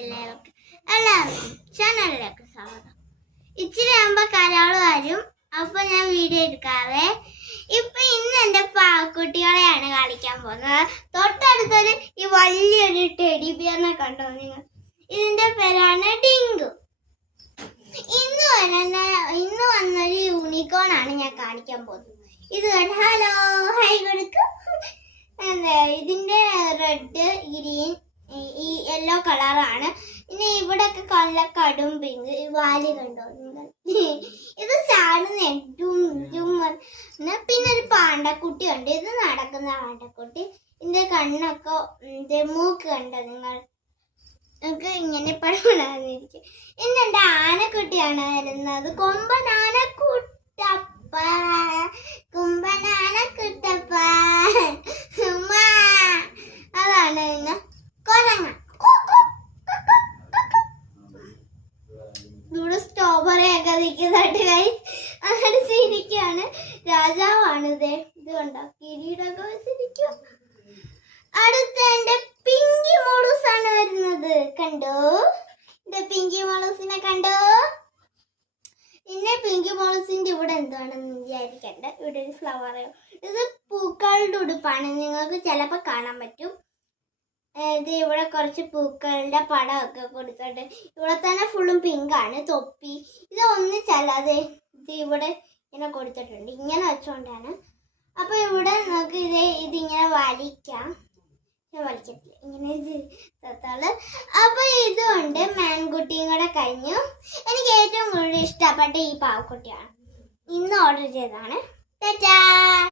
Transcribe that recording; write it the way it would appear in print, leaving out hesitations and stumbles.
എല്ലാവർക്കും ചാനലിലേക്ക് സ്വാഗതം. ഇച്ചിരി ആകുമ്പോ കരാള് വരും, അപ്പൊ ഞാൻ വീഡിയോ എടുക്കാവേ. ഇന്ന് എന്റെ പാക്കുട്ടികളെയാണ് കളിക്കാൻ പോകുന്നത്. തൊട്ടടുത്തൊരു ഈ വലിയൊരു ടെഡി ബിയറിനെ കണ്ടോ നിങ്ങൾ? ഇതിന്റെ പേരാണ് ഡിങ്കു. ഇന്ന് വന്നൊരു യൂണിക്കോൺ ആണ് ഞാൻ കാണിക്കാൻ പോകുന്നത്. ഇത് കണ്ട് ഹലോ ഹൈ കൊടുക്കും. ഇതിന്റെ റെഡ്, ഗ്രീൻ, ഈ യെല്ലോ കളറാണ്. പിന്നെ ഇവിടെ ഒക്കെ നല്ല കടും പിങ്ക്. വാല് കണ്ടോ നിങ്ങൾ? ഇത് ചാടുന്ന പിന്നെ ഒരു പാണ്ടക്കുട്ടി ഉണ്ട്. ഇത് നടക്കുന്ന പാണ്ടക്കുട്ടി. ഇതിന്റെ കണ്ണൊക്കെ മൂക്ക് കണ്ടോ നിങ്ങൾ? നമുക്ക് ഇങ്ങനെ പടമിരിക്കും. എന്റെ ആനക്കുട്ടിയാണ് വരുന്നത്. കൊമ്പനാനക്കുട്ടപ്പ, കുമ്പനാനക്കുട്ടപ്പ. അതാണ് ഇന്ന് കൊരങ്ങ. ഇവിടെ സ്ട്രോബെറി ഒക്കെ നിൽക്കുന്നുണ്ട്. അങ്ങനെ ചിരിക്കാണ്. രാജാവാണ് ഇത് കണ്ടോ? കിരീടൊക്കെ വെച്ചിരിക്കും. അടുത്ത എന്റെ പിങ്കി മോളൂസ് ആണ് വരുന്നത്. കണ്ടോ എന്റെ പിങ്കി മോളൂസിനെ? കണ്ടോ? പിന്നെ പിങ്കി മോളൂസിന്റെ ഇവിടെ എന്താണെന്ന് വിചാരിക്കണ്ട. ഇവിടെ ഒരു ഫ്ലവർ. ഇത് പൂക്കളുടെ ഉടുപ്പാണ്. നിങ്ങൾക്ക് ചിലപ്പോ കാണാൻ പറ്റും. ഇത് ഇവിടെ കുറച്ച് പൂക്കളുടെ പടമൊക്കെ കൊടുത്തിട്ട് ഇവിടെ തന്നെ ഫുള്ളും പിങ്കാണ്. തൊപ്പി ഇത് ഒന്നിച്ചല്ലാതെ ഇത് ഇവിടെ ഇങ്ങനെ കൊടുത്തിട്ടുണ്ട്. ഇങ്ങനെ വെച്ചോണ്ടാണ്. അപ്പൊ ഇവിടെ നമുക്ക് ഇതിങ്ങനെ വലിക്കാം. വലിക്കത്തില്ല, ഇങ്ങനെ തത്താള്. അപ്പൊ ഇതുകൊണ്ട് മാൻകുട്ടിയും കൂടെ കഴിഞ്ഞു. എനിക്ക് ഏറ്റവും കൂടുതൽ ഇഷ്ടപ്പെട്ട ഈ പാവക്കുട്ടിയാണ്. ഇന്ന് ഓർഡർ ചെയ്തതാണ്. ടാറ്റാ.